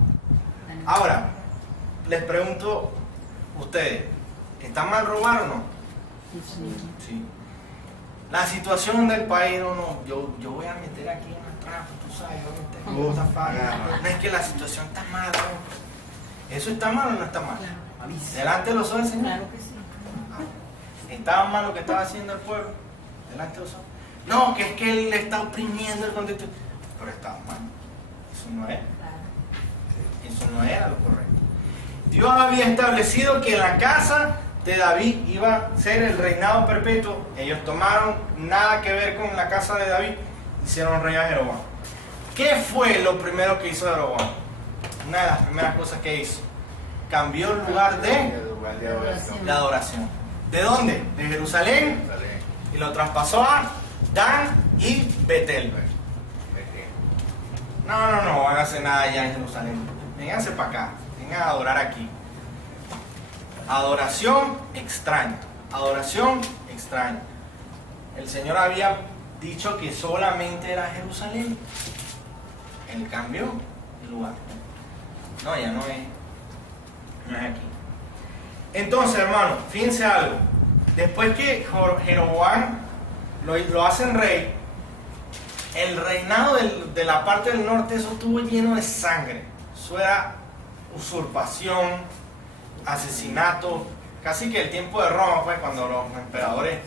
Ahora, les pregunto a ustedes, ¿está mal robar o no? Sí. La situación del país, yo voy a meter aquí una trampa, tú sabes, no es que la situación está mala, ¿no? ¿Eso está mal o no está mal? Delante de los ojos del Señor. Claro que sí. ¿Estaba mal lo que estaba haciendo el pueblo? Delante de los ojos. No, que es que él le está oprimiendo el contexto. Pero estaba mal. Eso no era. Eso no era lo correcto. Dios había establecido que la casa de David iba a ser el reinado perpetuo. Ellos tomaron nada que ver con la casa de David, hicieron rey a Jeroboam. ¿Qué fue lo primero que hizo Jeroboam? Una de las primeras cosas que hizo: cambió el lugar de adoración. ¿De dónde? De Jerusalén, y lo traspasó a Dan y Betel. No van a hacer nada allá en Jerusalén. Vénganse para acá, vengan a adorar aquí. Adoración extraña. El Señor había dicho que solamente era Jerusalén. Él cambió el lugar. No, ya no es aquí. Entonces, hermano, fíjense algo. Después que Jeroboam lo hacen rey, el reinado de la parte del norte, eso estuvo lleno de sangre. Eso era usurpación, asesinato, casi que el tiempo de Roma, pues, cuando los emperadores,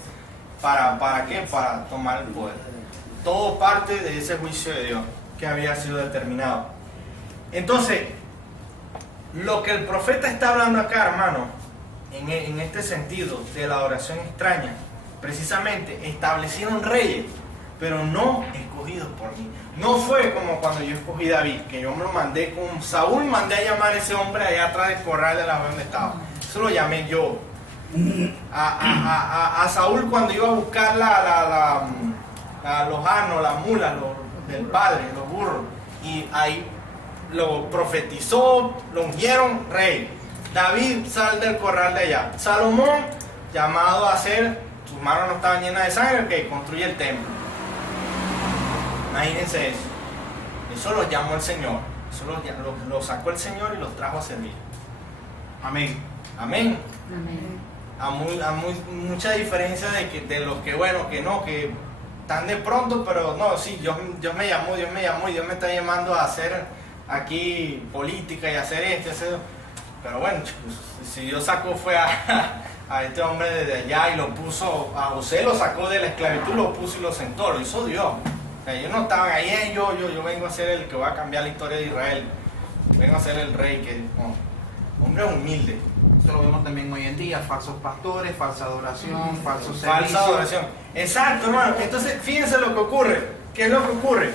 ¿para qué? Para tomar el poder. Todo parte de ese juicio de Dios que había sido determinado. Entonces, lo que el profeta está hablando acá, hermano, en este sentido de la adoración extraña, precisamente establecieron reyes, pero no escogidos por mí. No fue como cuando yo escogí a David, que yo me lo mandé con Saúl, mandé a llamar a ese hombre allá atrás del corral de la donde estaba. Eso lo llamé yo. A Saúl, cuando iba a buscar los asnos, las mulas del padre, los burros, y ahí lo profetizó, lo ungieron rey. David sale del corral de allá. Salomón, llamado a ser, sus manos no estaban llenas de sangre, que construye el templo. Imagínense eso. Eso lo llamó el Señor. Eso lo sacó el Señor y los trajo a servir. Amén. Amén. mucha diferencia de los que, bueno, que no, que están de pronto, pero no, sí, Dios me llamó y Dios me está llamando a hacer aquí política y hacer esto y hacer. Pero bueno, chicos, si Dios sacó fue a este hombre desde allá y lo puso, a José lo sacó de la esclavitud, lo puso y lo sentó, lo hizo Dios. O sea, ellos no estaban ahí, yo vengo a ser el que va a cambiar la historia de Israel, vengo a ser el rey, que no, hombre humilde. Eso lo vemos también hoy en día, falsos pastores, falsa adoración, falsos servicios. Falsa adoración. Exacto, hermano. Entonces, fíjense lo que ocurre. ¿Qué es lo que ocurre?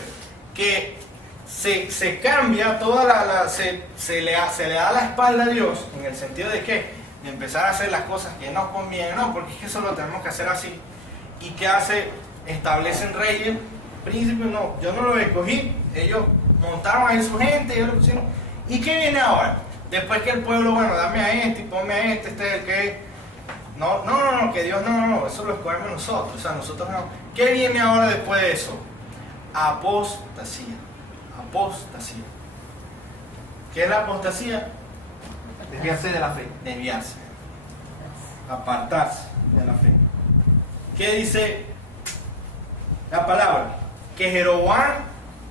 Que se cambia toda se le da la espalda a Dios, en el sentido de que de empezar a hacer las cosas que nos convienen, no, porque es que eso lo tenemos que hacer así. ¿Y qué hace? Establecen reyes, príncipes, no, yo no los escogí, ellos montaron ahí su gente, ellos lo pusieron. ¿Y qué viene ahora? Después que el pueblo, bueno, dame a este y ponme a este es el que... No, que Dios no, eso lo escogemos nosotros, o sea, nosotros no. ¿Qué viene ahora después de eso? Apostasía. ¿Qué es la apostasía? Desviarse de la fe. Desviarse. Apartarse de la fe. ¿Qué dice la palabra? Que Jeroboam,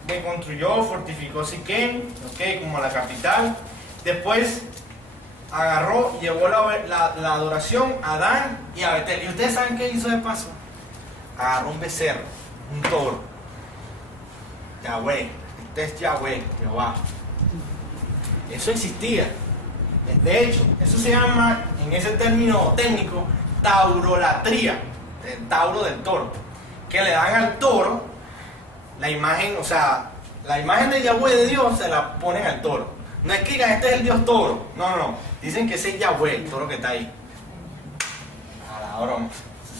que construyó, fortificó Siquem, como la capital, después agarró y llevó la adoración a Dan y a Betel. ¿Y ustedes saben qué hizo de paso? Agarró un becerro, un toro. Yahweh, este es Yahweh, Jehová. Eso existía. De hecho, eso se llama, en ese término técnico, taurolatría, el tauro del toro. Que le dan al toro la imagen, o sea, la imagen de Yahweh de Dios se la ponen al toro. No es que digan, este es el Dios toro. No. Dicen que ese es Yahweh, el toro que está ahí. A la broma.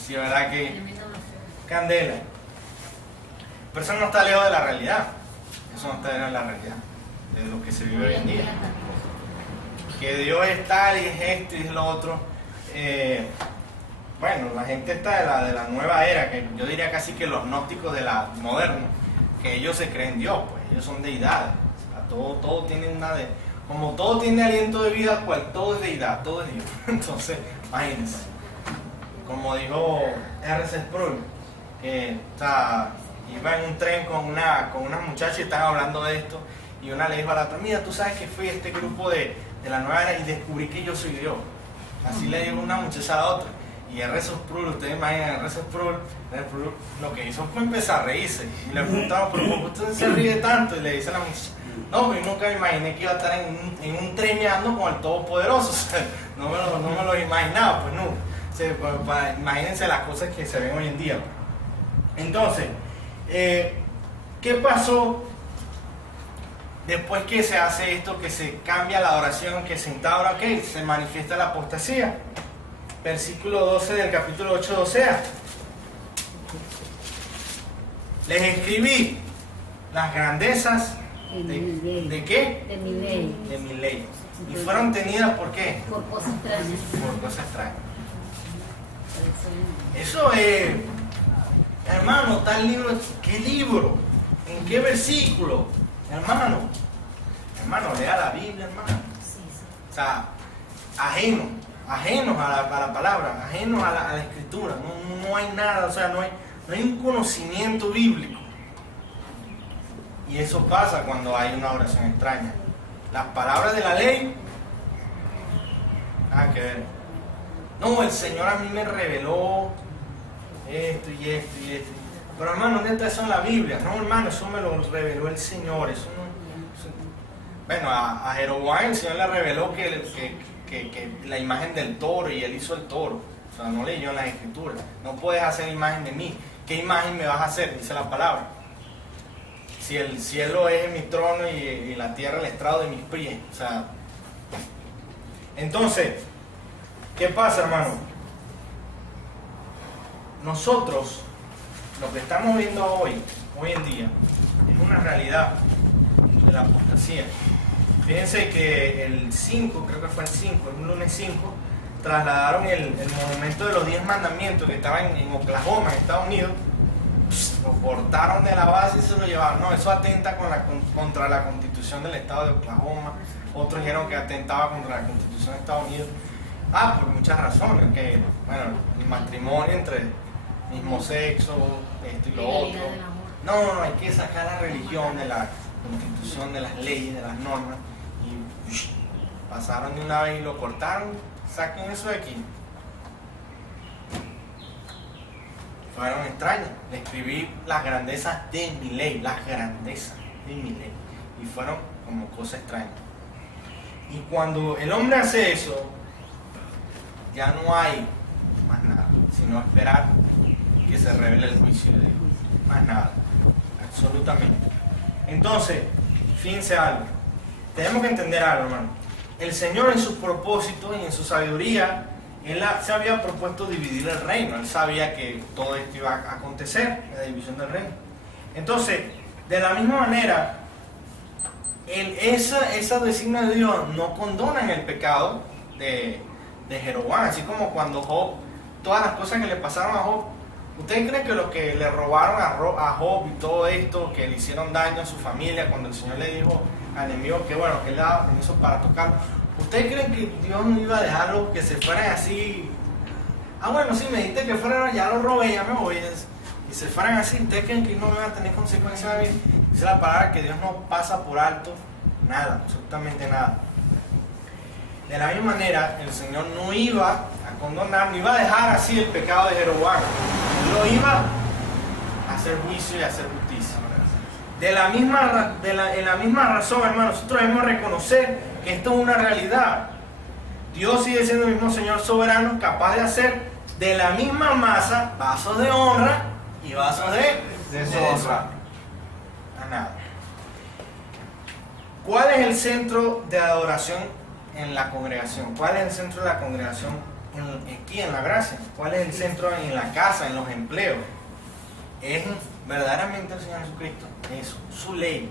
Sí, verdad que... Candela. Pero eso no está lejos de la realidad. Eso no está lejos de la realidad. De lo que se vive hoy en día. Que Dios es tal y es esto y es lo otro. Bueno, la gente está de la nueva era, que yo diría casi que los gnósticos de la moderna, que ellos se creen Dios, pues ellos son deidades. Todo tiene como todo tiene aliento de vida, cual todo es deidad, todo es Dios. Entonces, imagínense. Como dijo R.C. Sproul, que iba en un tren con unas muchachas y estaban hablando de esto, y una le dijo a la otra, mira, tú sabes que fui a este grupo de la nueva era y descubrí que yo soy Dios. Así le dijo una muchacha a la otra. Y R.C. Sproul, ustedes imaginan, R.C. Sproul lo que hizo fue empezar a reírse. Y le preguntaba, ¿pero por qué usted se ríe tanto? Y le dice a la muchacha, no, pues nunca me imaginé que iba a estar en un tremeando con el Todopoderoso. O sea, no me lo imaginaba, pues no. O sea, imagínense las cosas que se ven hoy en día. Entonces, ¿qué pasó después que se hace esto, que se cambia la adoración, que se instaura, que se manifiesta la apostasía? Versículo 12 del capítulo 8 de Oseas. Les escribí las grandezas ¿de qué? De mi ley. De mi ley. Y fueron tenidas ¿por qué? Por cosas extrañas. Por cosas extrañas. Eso es, hermano, tal libro, ¿qué libro? ¿En qué versículo? Hermano, lea la Biblia, hermano. O sea, ajenos a la palabra, ajenos a la escritura. No hay nada, o sea, no hay un conocimiento bíblico. Y eso pasa cuando hay una oración extraña. Las palabras de la ley, nada que ver. No, el Señor a mí me reveló esto y esto y esto. Pero hermano, ¿dónde está eso en la Biblia? No, hermano, eso me lo reveló el Señor. Bueno, a Jeroboam el Señor le reveló que la imagen del toro, y él hizo el toro. O sea, no leyó en las escrituras. No puedes hacer imagen de mí. ¿Qué imagen me vas a hacer? Dice la palabra. Si el cielo es mi trono y la tierra el estrado de mis pies. O sea, entonces, ¿qué pasa, hermano? Nosotros, lo que estamos viendo hoy en día, es una realidad de la apostasía. Fíjense que el 5, creo que fue el lunes 5, trasladaron el monumento de los 10 mandamientos que estaba en Oklahoma, en Estados Unidos. Lo cortaron de la base y se lo llevaron. No, eso atenta contra la constitución del estado de Oklahoma. Otros dijeron que atentaba contra la constitución de Estados Unidos. Por muchas razones, que, bueno, el matrimonio entre mismo sexo, esto y lo otro. No, hay que sacar la religión de la constitución, de las leyes, de las normas, y pasaron de una vez y lo cortaron. Saquen eso de aquí. Fueron extraños. Le escribí las grandezas de mi ley, las grandezas de mi ley, y fueron como cosas extrañas. Y cuando el hombre hace eso, ya no hay más nada, sino esperar que se revele el juicio de Dios. Más nada, absolutamente. Entonces, fíjense algo. Tenemos que entender algo, hermano. El Señor, en sus propósitos y en su sabiduría, Él se había propuesto dividir el reino. Él sabía que todo esto iba a acontecer, la división del reino. Entonces, de la misma manera, esa designia de Dios no condona el pecado de Jeroboam, así como cuando Job, todas las cosas que le pasaron a Job. ¿Ustedes creen que los que le robaron a Job y todo esto, que le hicieron daño a su familia, cuando el Señor le dijo al enemigo que bueno, que él daba permiso para tocarlo, ¿ustedes creen que Dios no iba a dejarlo que se fueran así? Bueno, sí, me dijiste que fueran, ya lo robé, ya me voy, y se fueran así? ¿Ustedes creen que no me van a tener consecuencias a mí? Dice la palabra que Dios no pasa por alto nada, absolutamente nada. De la misma manera, el Señor no iba a condonar, no iba a dejar así el pecado de Jeroboam. Él lo iba a hacer juicio y a hacer justicia. En la misma razón, hermano, nosotros debemos reconocer que esto es una realidad. Dios sigue siendo el mismo Señor soberano, capaz de hacer de la misma masa vasos de honra y vasos de deshonra. A nada. ¿Cuál es el centro de adoración en la congregación? ¿Cuál es el centro de la congregación aquí en la gracia? ¿Cuál es el centro en la casa, en los empleos? ¿Es verdaderamente el Señor Jesucristo? ¿Es su ley?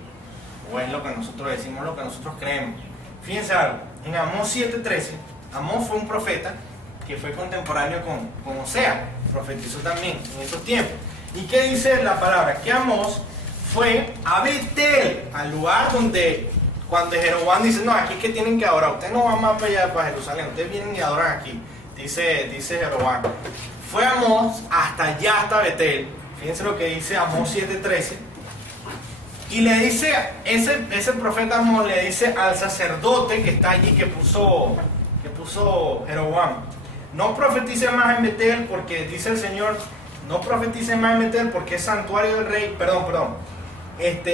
¿O es lo que nosotros decimos, lo que nosotros creemos? Fíjense algo, en Amós 7:13, Amós fue un profeta que fue contemporáneo con Osea, profetizó también en esos tiempos. ¿Y qué dice la palabra? Que Amós fue a Betel, al lugar donde, cuando Jeroboam dice, no, aquí es que tienen que adorar, ustedes no van más para allá, para Jerusalén, ustedes vienen y adoran aquí, dice Jeroboam. Fue Amós hasta allá, hasta Betel. Fíjense lo que dice Amós 7:13. Y le dice, ese profeta Amós le dice al sacerdote que está allí, que puso Jeroboam, no profetice más en Betel, porque dice el Señor, no profetice más en Betel porque es santuario del rey. Perdón.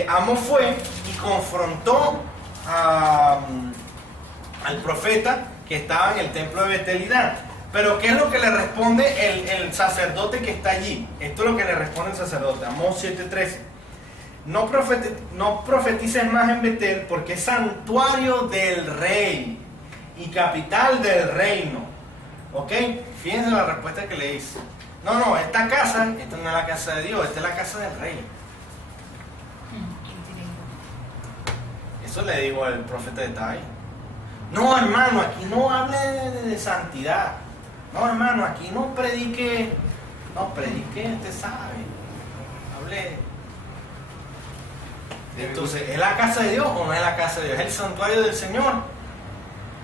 Amós fue y confrontó al profeta que estaba en el templo de Betel y Dan. Pero ¿qué es lo que le responde el sacerdote que está allí? Esto es lo que le responde el sacerdote, Amós 7:13. No profetices más en Betel porque es santuario del rey y capital del reino. ¿Ok? Fíjense la respuesta que le dice. No, esta no es la casa de Dios, esta es la casa del rey. Eso le digo al profeta de Tai. No, hermano, aquí no hable de santidad. No, hermano, aquí no predique, usted sabe. Hable. Entonces, ¿es la casa de Dios o no es la casa de Dios? ¿Es el santuario del Señor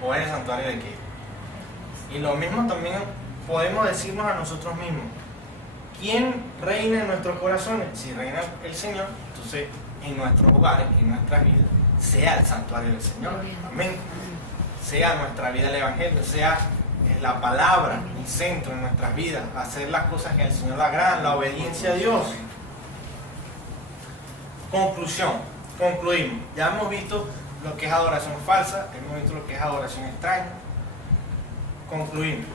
o es el santuario de qué? Y lo mismo también podemos decirnos a nosotros mismos. ¿Quién reina en nuestros corazones? Si reina el Señor, entonces en nuestros hogares, en nuestras vidas, sea el santuario del Señor. Amén. Sea nuestra vida el Evangelio, sea la palabra el centro en nuestras vidas, hacer las cosas que al Señor le agradan, la obediencia a Dios. Concluimos. Ya hemos visto lo que es adoración falsa, hemos visto lo que es adoración extraña. Concluimos.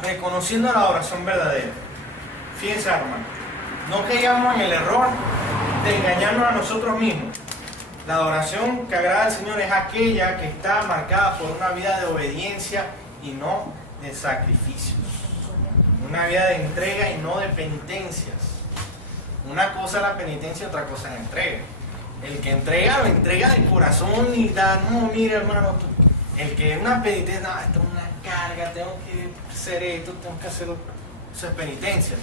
Reconociendo la adoración verdadera. Fíjense, hermano, no caigamos en el error de engañarnos a nosotros mismos. La adoración que agrada al Señor es aquella que está marcada por una vida de obediencia y no de sacrificios. Una vida de entrega y no de penitencias. Una cosa es la penitencia, otra cosa es la entrega. El que entrega, lo entrega de corazón y da, no, mira hermano, el que es una penitencia, no, esto es una carga, tengo que hacer esto, tengo que hacerlo. Eso es penitencia.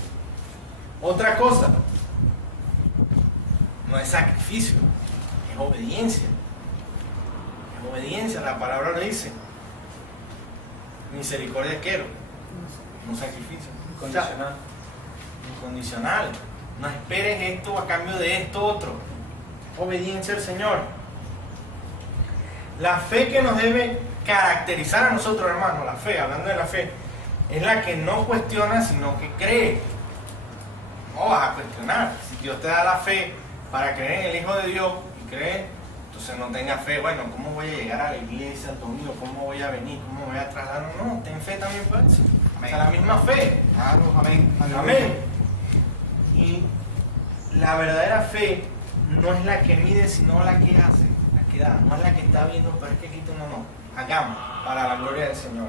Otra cosa, no es sacrificio, es obediencia. Es obediencia, la palabra lo dice. Misericordia quiero, un sacrificio. Condicional. Incondicional. No esperes esto a cambio de esto otro. Obediencia al Señor. La fe que nos debe caracterizar a nosotros, hermanos, la fe, hablando de la fe, es la que no cuestiona, sino que cree. No vas a cuestionar. Si Dios te da la fe para creer en el Hijo de Dios y creer, entonces no tengas fe. Bueno, ¿cómo voy a llegar a la iglesia el domingo? ¿Cómo voy a venir? ¿Cómo voy a trasladar? No, ten fe también para eso. O sea, la misma fe. Claro, amén. Amén. Y la verdadera fe no es la que mide, sino la que hace, la que da. No es la que está viendo, pero es que aquí no. Hagamos para la gloria del Señor.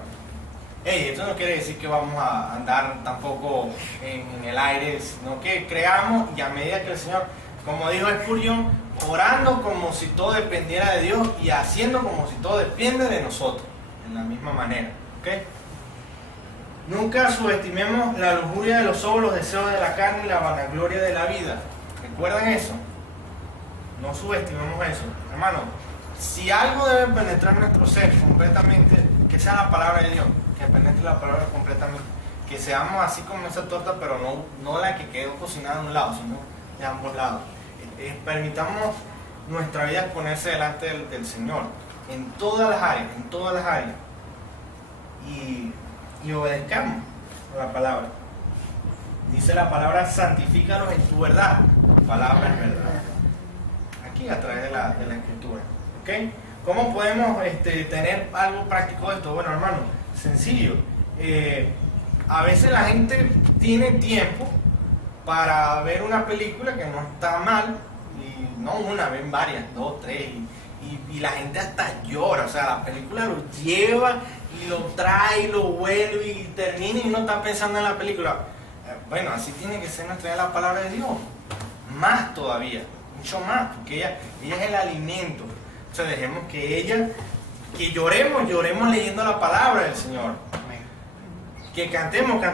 Esto no quiere decir que vamos a andar tampoco en el aire, sino que creamos y a medida que el Señor, como dijo Spurgeon, orando como si todo dependiera de Dios y haciendo como si todo depende de nosotros, en la misma manera. ¿Okay? Nunca subestimemos la lujuria de los ojos, los deseos de la carne y la vanagloria de la vida. ¿Recuerdan eso? No subestimemos eso. Hermano, si algo debe penetrar nuestro ser completamente, que sea la palabra de Dios, que penetre la palabra completamente, que seamos así como esa torta, pero no la que quedó cocinada de un lado, sino de ambos lados. Permitamos nuestra vida ponerse delante del Señor, en todas las áreas, y obedezcamos a la palabra. Dice la palabra, santifícalos en tu verdad. Tu palabra es verdad. Aquí a través de la escritura. ¿Okay? ¿Cómo podemos tener algo práctico de esto? Bueno, hermano, sencillo. A veces la gente tiene tiempo para ver una película que no está mal, y no una, ven varias, 2, 3, y la gente hasta llora. O sea, la película lo lleva y lo trae y lo vuelve y termina y no está pensando en la película. Bueno, así tiene que ser nuestra vida la palabra de Dios. Más todavía, mucho más, porque ella es el alimento. O sea, dejemos que que lloremos leyendo la palabra del Señor. Que cantemos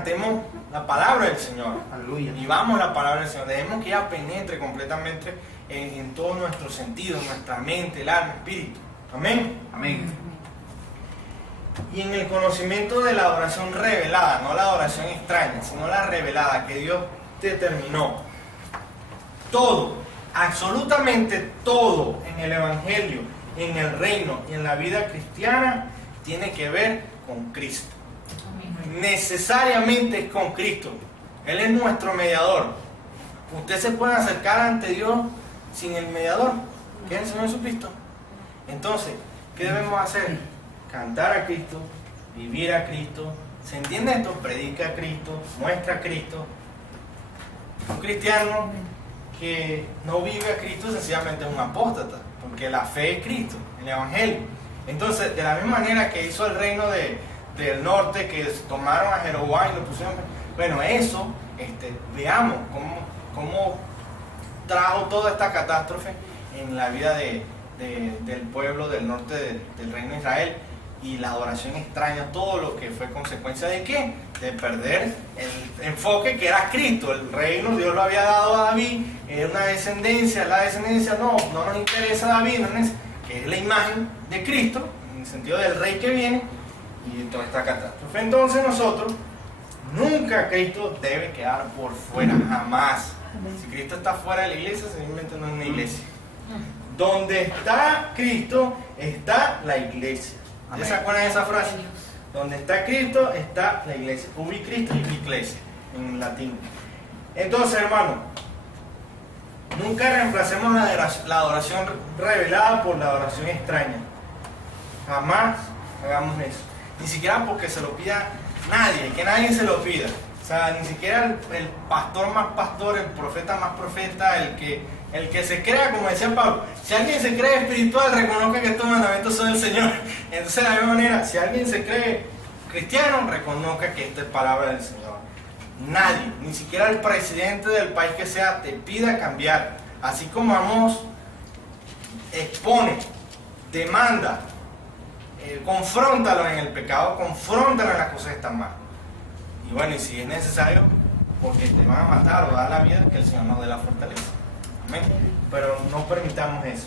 la palabra del Señor. Aleluya. Vivamos la palabra del Señor. Dejemos que ella penetre completamente en todos nuestros sentidos, nuestra mente, el alma, espíritu. Amén. Amén. Y en el conocimiento de la adoración revelada, no la adoración extraña, sino la revelada que Dios determinó. Todo, absolutamente todo en el Evangelio, en el reino y en la vida cristiana tiene que ver con Cristo. Necesariamente es con Cristo. Él es nuestro mediador. Usted se puede acercar ante Dios sin el mediador, que es el Señor Jesucristo. Entonces, ¿qué debemos hacer? Cantar a Cristo, vivir a Cristo. ¿Se entiende esto? Predica a Cristo, muestra a Cristo. Un cristiano que no vive a Cristo sencillamente es un apóstata, porque la fe es Cristo, el Evangelio. Entonces, de la misma manera que hizo el reino del norte, que tomaron a Jeroboam y lo pusieron, bueno, eso, veamos cómo trajo toda esta catástrofe en la vida del pueblo del norte del reino de Israel, y la adoración extraña, todo lo que fue consecuencia de ¿qué? De perder el enfoque que era Cristo. El reino Dios lo había dado a David, era una descendencia, la descendencia no nos interesa David, que es la imagen de Cristo, en el sentido del rey que viene, y toda esta catástrofe. Entonces nosotros, nunca Cristo debe quedar por fuera, jamás. Si Cristo está fuera de la iglesia, simplemente no es una iglesia. Donde está Cristo, está la iglesia. ¿Ya se acuerdan de esa frase? Donde está Cristo, está la iglesia. Ubi Cristo y iglesia, en latín. Entonces, hermano, nunca reemplacemos la adoración revelada por la adoración extraña. Jamás hagamos eso. Ni siquiera porque se lo pida nadie, que nadie se lo pida. O sea, ni siquiera el pastor más pastor, el profeta más profeta, el que se crea, como decía Pablo. Si alguien se cree espiritual, reconozca que estos mandamientos son del Señor. Entonces, de la misma manera, si alguien se cree cristiano, reconozca que esta es palabra del Señor. Nadie, ni siquiera el presidente del país que sea, te pida cambiar. Así como Amós expone, demanda, confróntalo en el pecado, confróntalo en las cosas que están mal. Y bueno, y si es necesario, porque te van a matar o dar la vida, que el Señor nos dé la fortaleza. Amén. Pero no permitamos eso.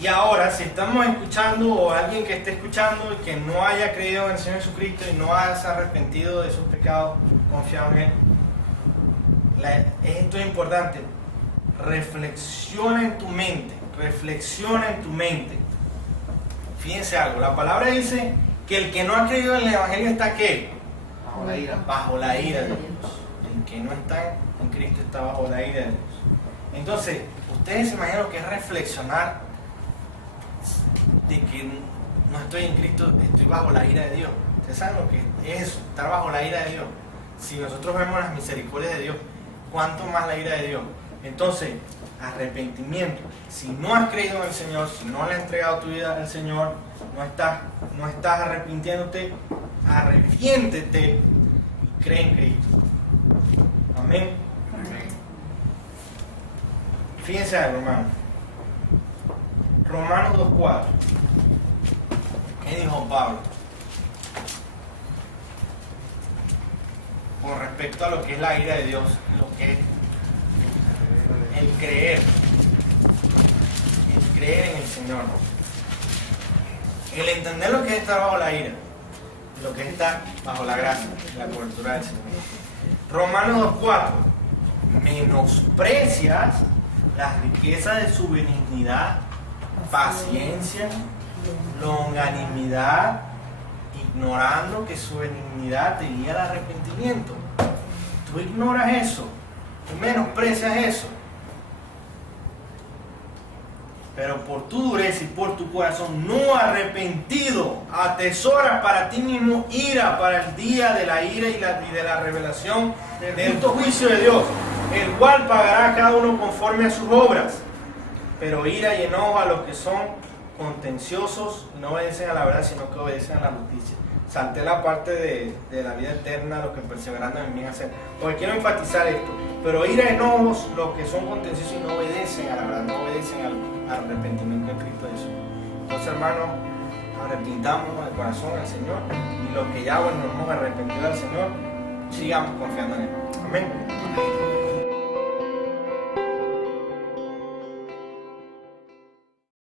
Y ahora, si estamos escuchando o alguien que esté escuchando y que no haya creído en el Señor Jesucristo y no haya se arrepentido de sus pecados, confiado en Él, esto es importante. Reflexiona en tu mente, reflexiona en tu mente. Fíjense algo, la palabra dice que el que no ha creído en el Evangelio está ¿qué? Bajo la ira. Bajo la ira de Dios. El que no está en Cristo está bajo la ira de Dios. Entonces, ustedes se imaginan lo que es reflexionar de que no estoy en Cristo, estoy bajo la ira de Dios. ¿Ustedes saben lo que es eso? Estar bajo la ira de Dios. Si nosotros vemos las misericordias de Dios, ¿cuánto más la ira de Dios? Entonces, arrepentimiento. Si no has creído en el Señor, si no le has entregado tu vida al Señor, no estás arrepintiéndote, arrepiéntete y cree en Cristo. Amén. Fíjense algo, hermano. Romanos 2:4. ¿Qué dijo Pablo? Con respecto a lo que es la ira de Dios, lo que es el creer en el Señor, el entender lo que es estar bajo la ira, lo que es estar bajo la gracia, la cobertura del Señor. Romanos 2:4. Menosprecias las riquezas de su benignidad, paciencia, longanimidad, ignorando que su benignidad te guía al arrepentimiento. Tú ignoras eso, tú menosprecias eso. Pero por tu dureza y por tu corazón no arrepentido, atesoras para ti mismo ira para el día de la ira y de la revelación del justo juicio de Dios, el cual pagará a cada uno conforme a sus obras. Pero ira y enojo a los que son contenciosos, no obedecen a la verdad, sino que obedecen a la justicia. Salté la parte de la vida eterna, los que perseverando en bien hacer. Porque quiero enfatizar esto. Pero ira y enojos, los que son contenciosos y no obedecen a la verdad, no obedecen al arrepentimiento en Cristo Jesús. Entonces, hermanos, arrepintámonos de corazón al Señor. Y los que ya nos hemos arrepentido al Señor, sigamos confiando en Él. Amén.